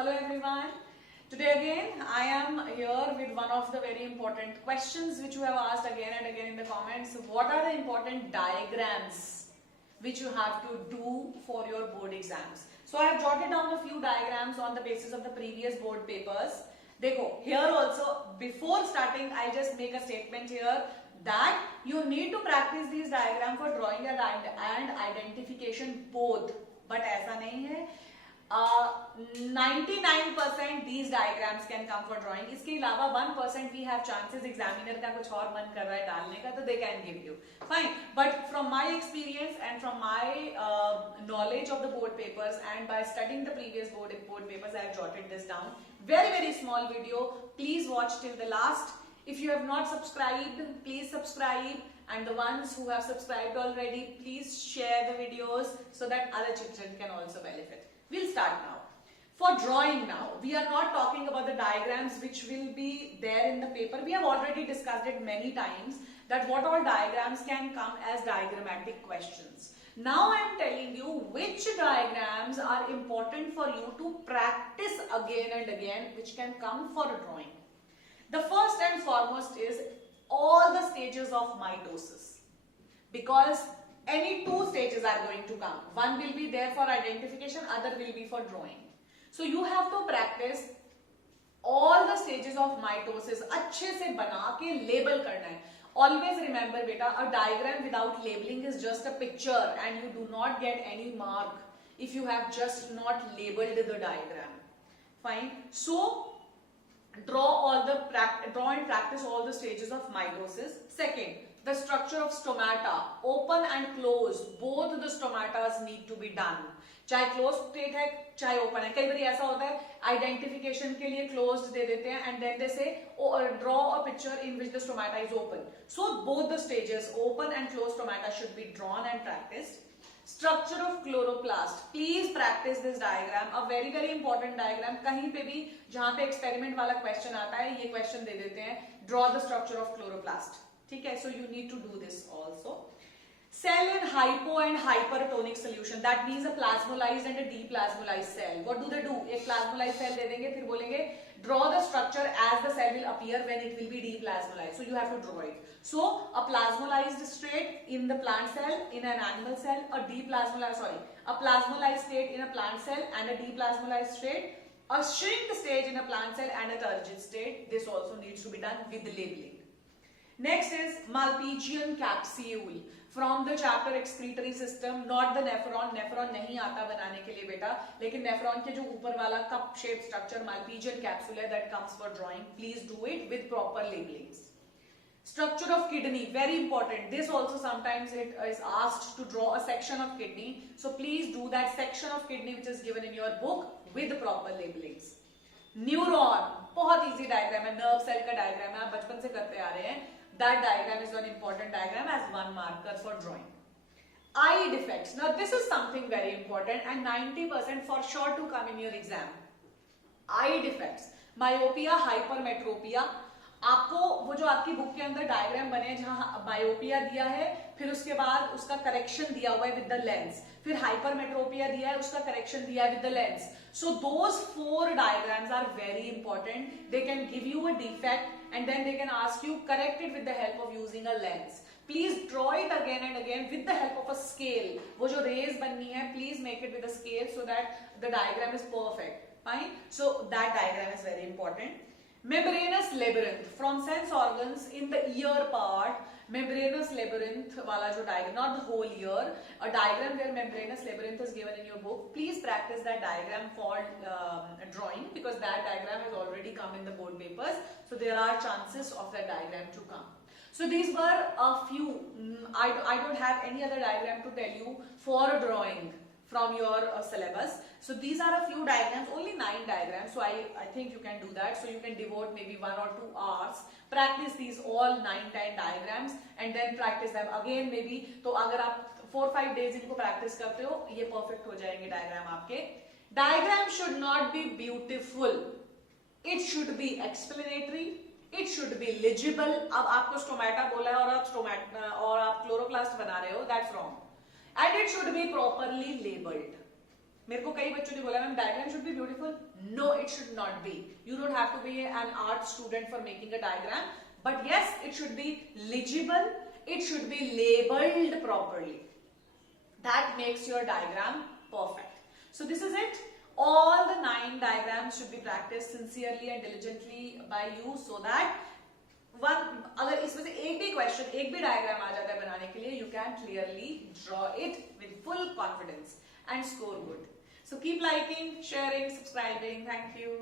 Hello everyone. Today again I am here with one of the very important questions which you have asked again and again in the comments. What are the important diagrams which you have to do for your board exams? So I have jotted down a few diagrams on the basis of the previous board papers. Dekho, here also before starting I just make a statement here that you need to practice these diagrams for drawing and identification both. But ऐसा नहीं है. 99% these diagrams can come for drawing. इसके अलावा 1% we have chances examiner का कुछ और मन कर रहा है डालने का तो they can give you. Fine. But from my experience and from my knowledge of the board papers and by studying the previous board papers, I have jotted this down. Very small video. Please watch till the last. If you have not subscribed, please subscribe. And the ones who have subscribed already, please share the videos so that other children can also benefit. We'll start now. For drawing now, we are not talking about the diagrams which will be there in the paper. We have already discussed it many times that what all diagrams can come as diagrammatic questions. Now I am telling you which diagrams are important for you to practice again and again, which can come for a drawing. The first and foremost is all the stages of mitosis, because any two stages are going to come. One will be there for identification, other will be for drawing. So you have to practice all the stages of mitosis. अच्छे से बना के label करना है. Always remember beta, a diagram without labeling is just a picture and you do not get any mark if you have just not labeled the diagram. Fine. So draw and practice all the stages of mitosis. Second, the structure of stomata, open and close, both the stomatas need to be done. चाहे closed state है चाहे open है. कई बार ऐसा होता है identification के लिए closed दे देते हैं and then they say draw a picture in which the stomata is open. So both the stages, open and closed stomata, should be drawn and practiced. Structure of chloroplast. Please practice this diagram. A very important diagram. कहीं पे भी जहाँ पे experiment वाला question आता है ये question दे देते हैं. Draw the structure of chloroplast. ठीक है? So you need to do this also. Cell in hypo and hypertonic solution. That means a plasmolized and a deplasmolized cell. What do they do? एक plasmolized cell दे देंगे फिर बोलेंगे draw the structure as the cell will appear when it will be deplasmolized. So you have to draw it. So a plasmolized state in the plant cell, in an animal cell, a plasmolized state in a plant cell and a deplasmolized state, a shrink stage in a plant cell and a turgid state. This also needs to be done with the labeling. Next is Malpighian capsule from the chapter excretory system, not the nephron. Nephron नहीं आता बनाने के लिए बेटा, लेकिन nephron के जो ऊपर वाला cup shaped structure Malpighian capsule है, that comes for drawing. Please do it with proper labelings. Structure of kidney, very important. This also sometimes it is asked to draw a section of kidney. So please do that section of kidney which is given in your book with proper labelings. Neuron, बहुत easy diagram है, nerve cell का diagram है, आप बचपन से करते आ रहे हैं. That diagram is an important diagram as one marker for drawing. Eye defects. Now this is something very important and 90% for sure to come in your exam. Eye defects, myopia, hypermetropia. आपको वो जो आपकी book के अंदर diagram बने जहां बायोपिया दिया है, फिर उसके बाद उसका करेक्शन दिया हुआ है विद द लेंस, फिर हाइपरमेट्रोपिया दिया है उसका करेक्शन दिया है with the lens. So those four diagrams are very important. They can give you a defect and then they can ask you correct it with the help of using a lens. Please draw it again and again with the help of a scale. वो जो rays बननी है, please make it with a scale so that the diagram is perfect. Fine. So that diagram is very important. Membranous labyrinth from sense organs in the ear part. Membranous labyrinth वाला जो diagram, not the whole ear, a diagram where membranous labyrinth is given in your book. Please practice that diagram for drawing because that diagram has already come in the board papers. So there are chances of that diagram to come. So these were a few. I don't have any other diagram to tell you for drawing from your syllabus. So these are a few diagrams, only 9 diagrams. So I think you can do that. So you can devote maybe 1 or 2 hours, practice these all 9-10 diagrams and then practice them again maybe. तो अगर आप 4-5 days इनको practice करते हो, ये perfect हो जाएंगे diagram आपके. Diagram should not be beautiful. It should be explanatory. It should be legible. अब आपको stomata बोला है और आप chloroplast बना रहे हो, that's wrong. And it should be properly labeled. मेरे को कई बच्चों ने बोला ma'am diagram should be beautiful. No, it should not be. You don't have to be an art student for making a diagram, but yes, it should be legible, it should be labeled properly. That makes your diagram perfect. So this is it. All the 9 diagrams should be practiced sincerely and diligently by you, so that अगर इसमें से एक भी question, एक भी diagram आ जाता है बनाने के लिए, you can clearly draw it with full confidence and score good. So keep liking, sharing, subscribing. Thank you.